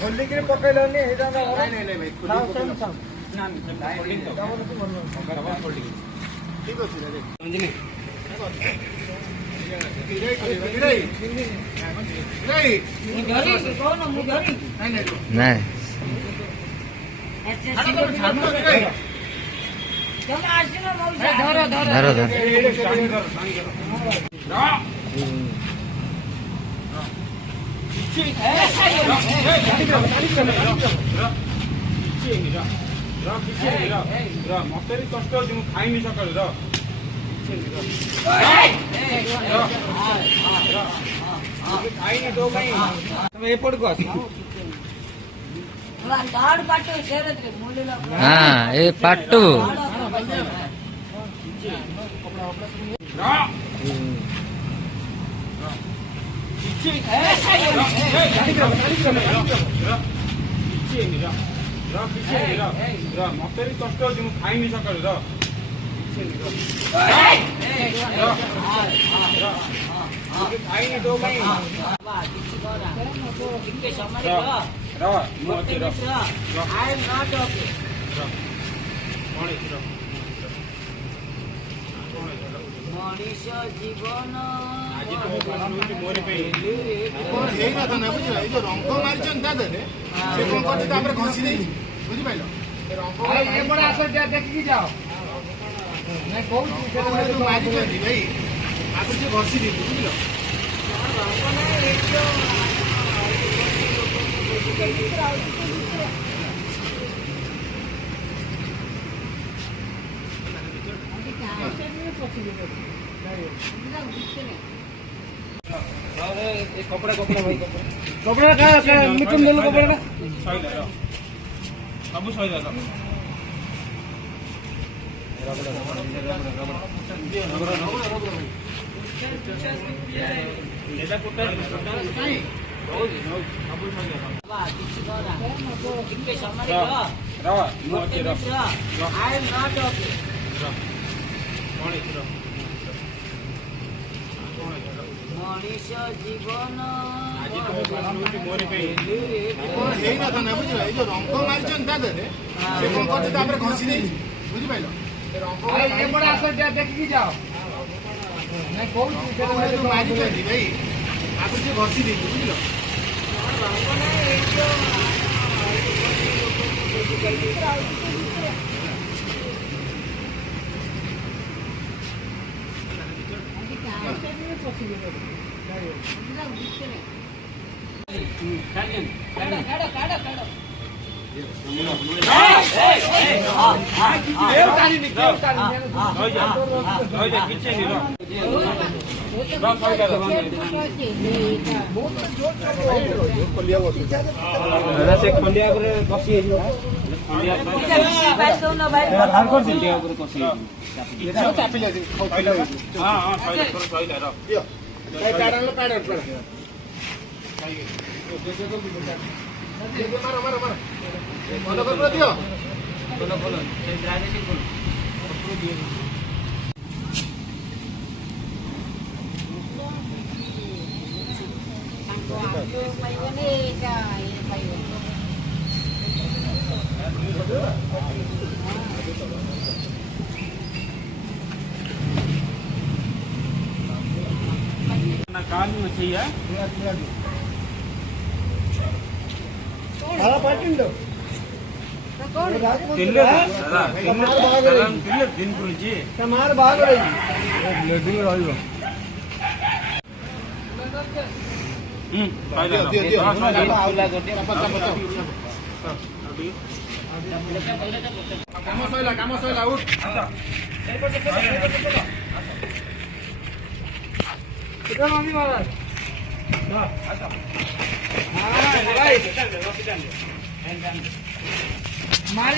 खोलिक पकड़नी ठीक अच्छे मत कष्ट खाई सका एपटको आस ए पाटू मत कष्ट खाई सका मनीष जीवन रंग मारी घसी बुझिपाल देखिए जाओ मारी भाई आप घसी दी बुझल कपड़ा कपड़ा भाई कपड़ा का मिटन देलो कपड़ा का सब सही मनीष जीवन बुझल रंग मारी घसी दे बुझिपाल देखिए जाओ मारी भाई आप घसी दी बुझल काम सैला उठ मारी